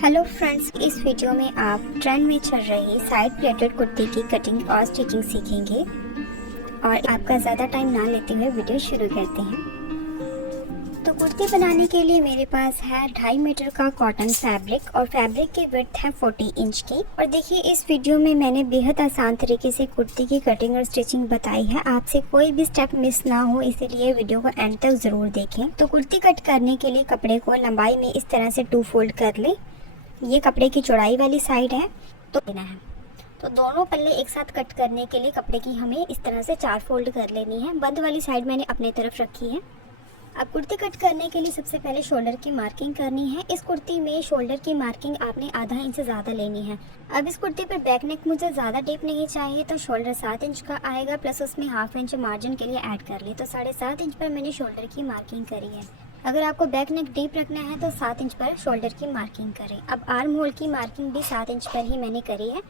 Hello friends, इस video में आप ट्रेंड में चल रही साइड प्लेटेड कुर्ती की कटिंग और स्टिचिंग सीखेंगे। और आपका ज़्यादा टाइम ना लेते हुए वीडियो शुरू करते हैं। तो कुर्ती बनाने के लिए मेरे पास है 2.5 मीटर का कॉटन फैब्रिक और फैब्रिक की विड्थ है 40 इंच की। और देखिए, इस वीडियो में मैंने बेहद आसान तरीके से कुर्ती की कटिंग और स्टिचिंग बताई है। आपसे कोई भी स्टेप मिस ना हो, इसीलिए वीडियो को एंड तक ज़रूर देखें। तो कुर्ती कट करने के लिए कपड़े को लंबाई में इस तरह से 2 फोल्ड कर लें। ये कपड़े की चौड़ाई वाली साइड है तो लेना है। तो दोनों पल्ले एक साथ कट करने के लिए कपड़े की हमें इस तरह से 4 फोल्ड कर लेनी है। बंद वाली साइड मैंने अपने तरफ रखी है। अब कुर्ती कट करने के लिए सबसे पहले शोल्डर की मार्किंग करनी है। इस कुर्ती में शोल्डर की मार्किंग आपने आधा इंच से ज़्यादा लेनी है। अब इस कुर्ती पर बैक नेक मुझे ज़्यादा डीप नहीं चाहिए, तो शोल्डर 7 इंच का आएगा, प्लस उसमें हाफ इंच मार्जिन के लिए ऐड कर ली। तो 7.5 इंच पर मैंने शोल्डर की मार्किंग करी है। अगर आपको बैक नेक डीप रखना है तो 7 इंच पर शोल्डर की मार्किंग करें। अब आर्म होल की मार्किंग भी 7 इंच पर ही मैंने करी है।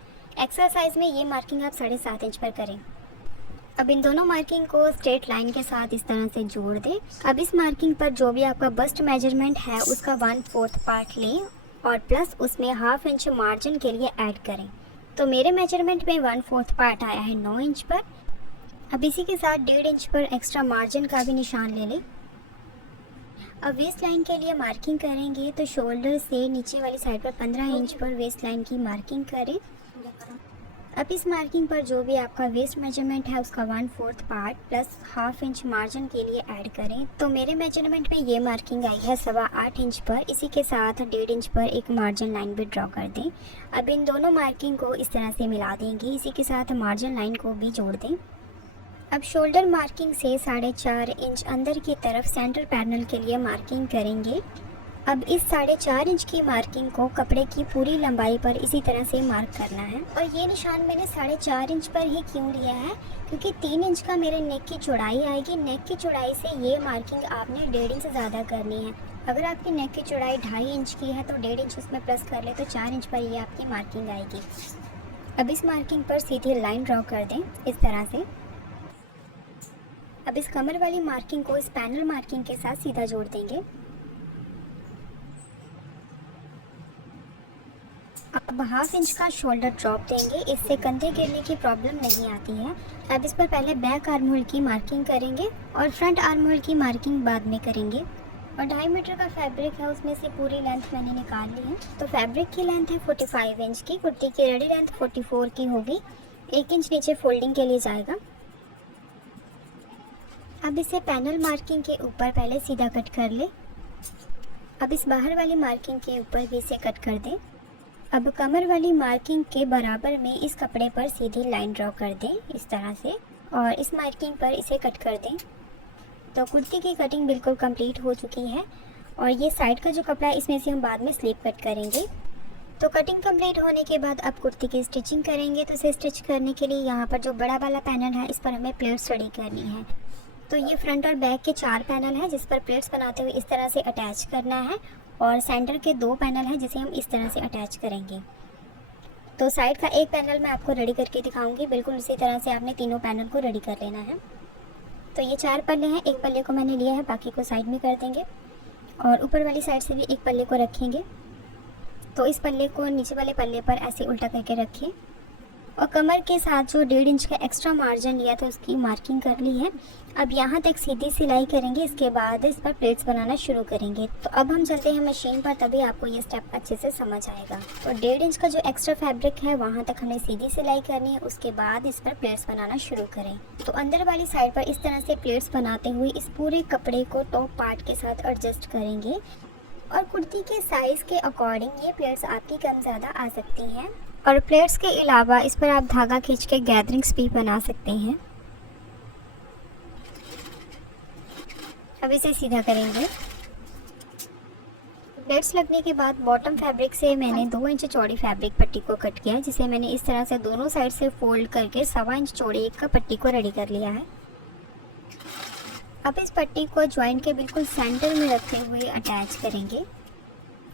एक्सरसाइज में ये मार्किंग आप 7.5 इंच पर करें। अब इन दोनों मार्किंग को स्ट्रेट लाइन के साथ इस तरह से जोड़ दें। अब इस मार्किंग पर जो भी आपका बस्ट मेजरमेंट है उसका 1/4 पार्ट लें और प्लस उसमें हाफ इंच मार्जिन के लिए ऐड करें। तो मेरे मेजरमेंट में 1/4 पार्ट आया है 9 इंच पर। अब इसी के साथ 1.5 इंच पर एक्स्ट्रा मार्जिन का भी निशान ले लें। अब वेस्ट लाइन के लिए मार्किंग करेंगे तो शोल्डर से नीचे वाली साइड पर 15 इंच पर वेस्ट लाइन की मार्किंग करें। अब इस मार्किंग पर जो भी आपका वेस्ट मेजरमेंट है उसका 1/4 part plus half inch margin के लिए ऐड करें। तो मेरे मेजरमेंट में ये मार्किंग आई है 8.25 इंच पर। इसी के साथ 1.5 इंच पर एक मार्जिन लाइन भी ड्रॉ कर दें। अब इन दोनों मार्किंग को इस तरह से मिला देंगे। इसी के साथ मार्जिन लाइन को भी जोड़ दें। अब शोल्डर मार्किंग से 4.5 इंच अंदर की तरफ सेंटर पैनल के लिए मार्किंग करेंगे। अब इस 4.5 इंच की मार्किंग को कपड़े की पूरी लंबाई पर इसी तरह से मार्क करना है। और ये निशान मैंने 4.5 इंच पर ही क्यों लिया है, क्योंकि 3 इंच का मेरे नेक की चौड़ाई आएगी। नेक की चौड़ाई से ये मार्किंग आपने 1.5 इंच से ज़्यादा करनी है। अगर आपकी नेक की चौड़ाई 2.5 इंच की है तो 1.5 इंच उसमें प्लस कर ले तो 4 इंच पर ये आपकी मार्किंग आएगी। अब इस मार्किंग पर सीधी लाइन ड्रॉ कर दें इस तरह से। अब इस कमर वाली मार्किंग को इस पैनल मार्किंग के साथ सीधा जोड़ देंगे। अब हाफ इंच का शोल्डर ड्रॉप देंगे, इससे कंधे गिरने की प्रॉब्लम नहीं आती है। अब इस पर पहले बैक आर्म होल की मार्किंग करेंगे और फ्रंट आर्म होल की मार्किंग बाद में करेंगे। और 2.5 मीटर का फैब्रिक है, उसमें से पूरी लेंथ मैंने निकाल ली है। तो फैब्रिक की लेंथ है 45 इंच की, कुर्ती की रेडी लेंथ 44 की होगी। 1 इंच नीचे फोल्डिंग के लिए जाएगा। अब इसे पैनल मार्किंग के ऊपर पहले सीधा कट कर ले। अब इस बाहर वाली मार्किंग के ऊपर भी इसे कट कर दें। अब कमर वाली मार्किंग के बराबर में इस कपड़े पर सीधी लाइन ड्रॉ कर दें इस तरह से और इस मार्किंग पर इसे कट कर दें। तो कुर्ती की कटिंग बिल्कुल कंप्लीट हो चुकी है। और ये साइड का जो कपड़ा है इसमें से हम बाद में स्लीव कट करेंगे। तो कटिंग कंप्लीट होने के बाद अब कुर्ती की स्टिचिंग करेंगे। तो इसे स्टिच करने के लिए यहाँ पर जो बड़ा वाला पैनल है इस पर हमें प्लेट्स रेडी करनी है। तो ये फ्रंट और बैक के 4 पैनल हैं जिस पर प्लेट्स बनाते हुए इस तरह से अटैच करना है। और सेंटर के 2 पैनल हैं जिसे हम इस तरह से अटैच करेंगे। तो साइड का एक पैनल मैं आपको रेडी करके दिखाऊंगी। बिल्कुल उसी तरह से आपने तीनों पैनल को रेडी कर लेना है। तो ये 4 पल्ले हैं, एक पल्ले को मैंने लिया है, बाकी को साइड में कर देंगे। और ऊपर वाली साइड से भी एक पल्ले को रखेंगे। तो इस पल्ले को नीचे वाले पल्ले पर ऐसे उल्टा करके रखें। और कमर के साथ जो 1.5 इंच का एक्स्ट्रा मार्जिन लिया था उसकी मार्किंग कर ली है। अब यहाँ तक सीधी सिलाई करेंगे, इसके बाद इस पर प्लेट्स बनाना शुरू करेंगे। तो अब हम चलते हैं मशीन पर, तभी आपको ये स्टेप अच्छे से समझ आएगा। तो 1.5 इंच का जो एक्स्ट्रा फैब्रिक है वहाँ तक हमें सीधी सिलाई करनी है, उसके बाद इस पर प्लेट्स बनाना शुरू करें। तो अंदर वाली साइड पर इस तरह से प्लेट्स बनाते हुए इस पूरे कपड़े को टॉप पार्ट के साथ एडजस्ट करेंगे। और कुर्ती के साइज़ के अकॉर्डिंग ये प्लेट्स आपकी कम ज़्यादा आ सकती हैं। और प्लेट्स के अलावा इस पर आप धागा खींच के गैदरिंग्स भी बना सकते हैं। अब इसे सीधा करेंगे। प्लेट्स लगने के बाद बॉटम फैब्रिक से मैंने 2 इंच चौड़ी फैब्रिक पट्टी को कट किया, जिसे मैंने इस तरह से दोनों साइड से फोल्ड करके 1.25 इंच चौड़ी एक का पट्टी को रेडी कर लिया है। अब इस पट्टी को जॉइंट के बिल्कुल सेंटर में रखते हुए अटैच करेंगे।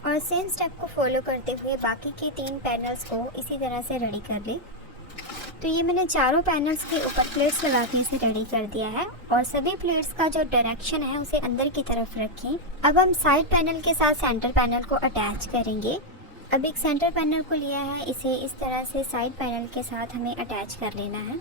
और सेम स्टेप को फॉलो करते हुए बाकी के 3 पैनल्स को इसी तरह से रेडी कर लें। तो ये मैंने चारों पैनल्स के ऊपर प्लेट्स लगा के इसे रेडी कर दिया है। और सभी प्लेट्स का जो डायरेक्शन है उसे अंदर की तरफ रखें। अब हम साइड पैनल के साथ सेंटर पैनल को अटैच करेंगे। अब एक सेंटर पैनल को लिया है, इसे इस तरह से साइड पैनल के साथ हमें अटैच कर लेना है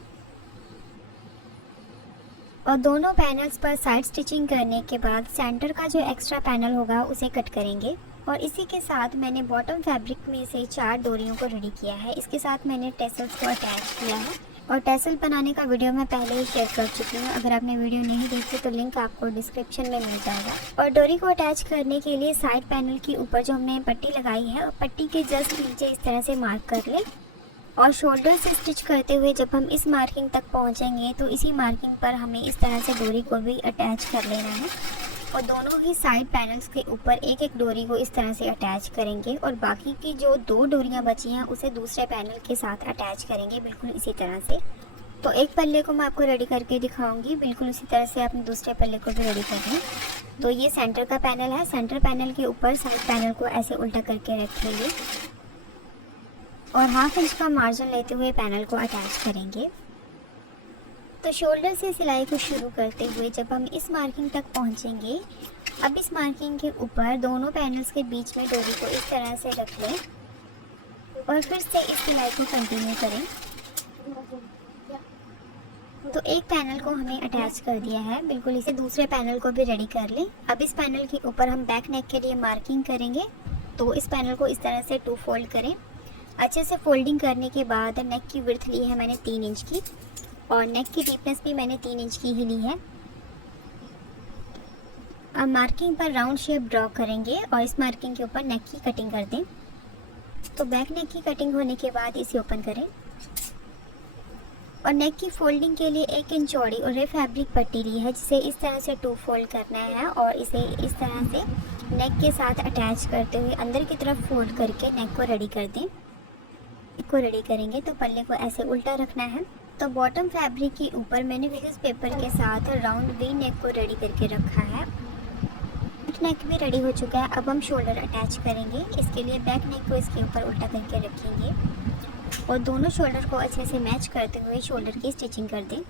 और दोनों पैनल्स पर साइड स्टिचिंग करने के बाद सेंटर का जो एक्स्ट्रा पैनल होगा उसे कट करेंगे। और इसी के साथ मैंने बॉटम फैब्रिक में से 4 डोरियों को रेडी किया है। इसके साथ मैंने टेसल्स को अटैच किया है और टेसल बनाने का वीडियो मैं पहले ही शेयर कर चुकी हूँ। अगर आपने वीडियो नहीं देखी तो लिंक आपको डिस्क्रिप्शन में मिल जाएगा। और डोरी को अटैच करने के लिए साइड पैनल के ऊपर जो हमने पट्टी लगाई है और पट्टी के जस्ट नीचे इस तरह से मार्क कर ले और शोल्डर से स्टिच करते हुए जब हम इस मार्किंग तक पहुँचेंगे तो इसी मार्किंग पर हमें इस तरह से डोरी को भी अटैच कर लेना है और दोनों ही साइड पैनल्स के ऊपर एक एक डोरी को इस तरह से अटैच करेंगे और बाकी की जो 2 डोरियां बची हैं उसे दूसरे पैनल के साथ अटैच करेंगे बिल्कुल इसी तरह से। तो एक पल्ले को मैं आपको रेडी करके दिखाऊंगी, बिल्कुल उसी तरह से आपने दूसरे पल्ले को भी रेडी कर लें। तो ये सेंटर का पैनल है, सेंटर पैनल के ऊपर साइड पैनल को ऐसे उल्टा करके रखेंगे और 1/2 इंच का मार्जिन लेते हुए पैनल को अटैच करेंगे। तो शोल्डर से सिलाई को शुरू करते हुए जब हम इस मार्किंग तक पहुंचेंगे, अब इस मार्किंग के ऊपर दोनों पैनल्स के बीच में डोरी को इस तरह से रख लें और फिर से इस सिलाई को कंटिन्यू करें। तो एक पैनल को हमें अटैच कर दिया है, बिल्कुल इसे दूसरे पैनल को भी रेडी कर लें। अब इस पैनल के ऊपर हम बैक नेक के लिए मार्किंग करेंगे। तो इस पैनल को इस तरह से 2 फोल्ड करें। अच्छे से फोल्डिंग करने के बाद नेक की विड्थ ली है मैंने 3 इंच की और नेक की डीपनेस भी मैंने 3 इंच की ही ली है। अब मार्किंग पर राउंड शेप ड्रॉ करेंगे और इस मार्किंग के ऊपर नेक की कटिंग कर दें। तो बैक नेक की कटिंग होने के बाद इसे ओपन करें और नेक की फोल्डिंग के लिए 1 इंच चौड़ी और रे फैब्रिक पट्टी ली है जिसे इस तरह से 2 फोल्ड करना है और इसे इस तरह से नेक के साथ अटैच करते हुए अंदर की तरफ फोल्ड करके नेक को रेडी कर दें। नेक को रेडी करेंगे तो पल्ले को ऐसे उल्टा रखना है। तो बॉटम फैब्रिक के ऊपर मैंने विस्कस पेपर के साथ राउंड वी नेक को रेडी करके रखा है। नेक भी रेडी हो चुका है। अब हम शोल्डर अटैच करेंगे। इसके लिए बैक नेक को इसके ऊपर उल्टा करके रखेंगे और दोनों शोल्डर को अच्छे से मैच करते हुए शोल्डर की स्टिचिंग कर दें।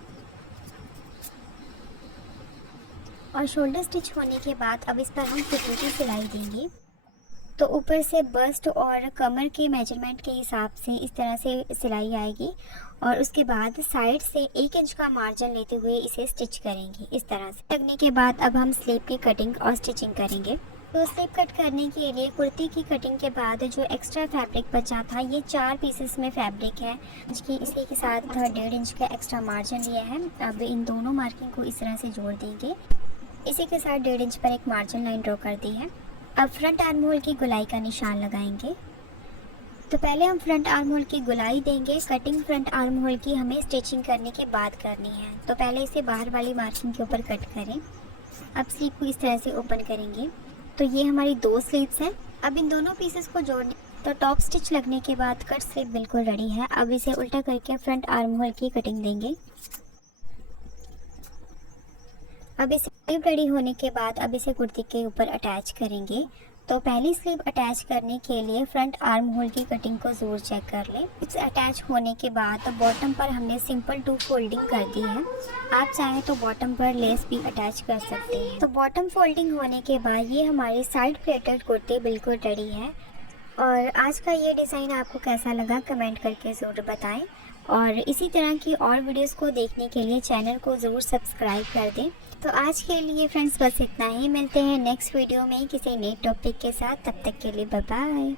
और शोल्डर स्टिच होने के बाद अब इस पर हम फिटिंग की सिलाई देंगे। तो ऊपर से बस्ट और कमर के मेजरमेंट के हिसाब से इस तरह से सिलाई आएगी और उसके बाद साइड से 1 इंच का मार्जिन लेते हुए इसे स्टिच करेंगे। इस तरह से लगने के बाद अब हम स्लीव की कटिंग और स्टिचिंग करेंगे। तो स्लीव कट करने के लिए कुर्ती की कटिंग के बाद जो एक्स्ट्रा फैब्रिक बचा था, ये 4 पीसेस में फैब्रिक है जिसकी इसी के साथ 1.5 इंच का एक्स्ट्रा मार्जिन लिया है। अब इन दोनों मार्किंग को इस तरह से जोड़ देंगे। इसी के साथ 1.5 इंच पर एक मार्जिन लाइन ड्रॉ कर दी है। अब फ्रंट आर्म होल की गुलाई का निशान लगाएंगे। तो पहले हम फ्रंट आर्म होल की गुलाई देंगे। कटिंग फ्रंट आर्म होल की हमें स्टिचिंग करने के बाद करनी है। तो पहले इसे बाहर वाली मार्किंग के ऊपर कट करें। अब स्लीव को इस तरह से ओपन करेंगे। तो ये हमारी 2 स्लीव्स हैं। अब इन दोनों पीसेस को जोड़ने तो टॉप स्टिच लगने के बाद कट स्लीव बिल्कुल रेडी है। अब इसे उल्टा करके फ्रंट आर्म होल की कटिंग देंगे। अब इस स्लीव रेडी होने के बाद अब इसे कुर्ती के ऊपर अटैच करेंगे। तो पहली स्लीव अटैच करने के लिए फ्रंट आर्म होल की कटिंग को ज़रूर चेक कर लें। इस अटैच होने के बाद बॉटम पर हमने सिंपल 2 फोल्डिंग कर दी है। आप चाहें तो बॉटम पर लेस भी अटैच कर सकते हैं। तो बॉटम फोल्डिंग होने के बाद ये हमारी साइड प्लेटेड कुर्ती बिल्कुल रेडी है। और आज का ये डिज़ाइन आपको कैसा लगा कमेंट करके ज़रूर बताएं और इसी तरह की और वीडियोस को देखने के लिए चैनल को ज़रूर सब्सक्राइब कर दें। तो आज के लिए फ्रेंड्स बस इतना ही। मिलते हैं नेक्स्ट वीडियो में किसी नए टॉपिक के साथ। तब तक के लिए बाय बाय।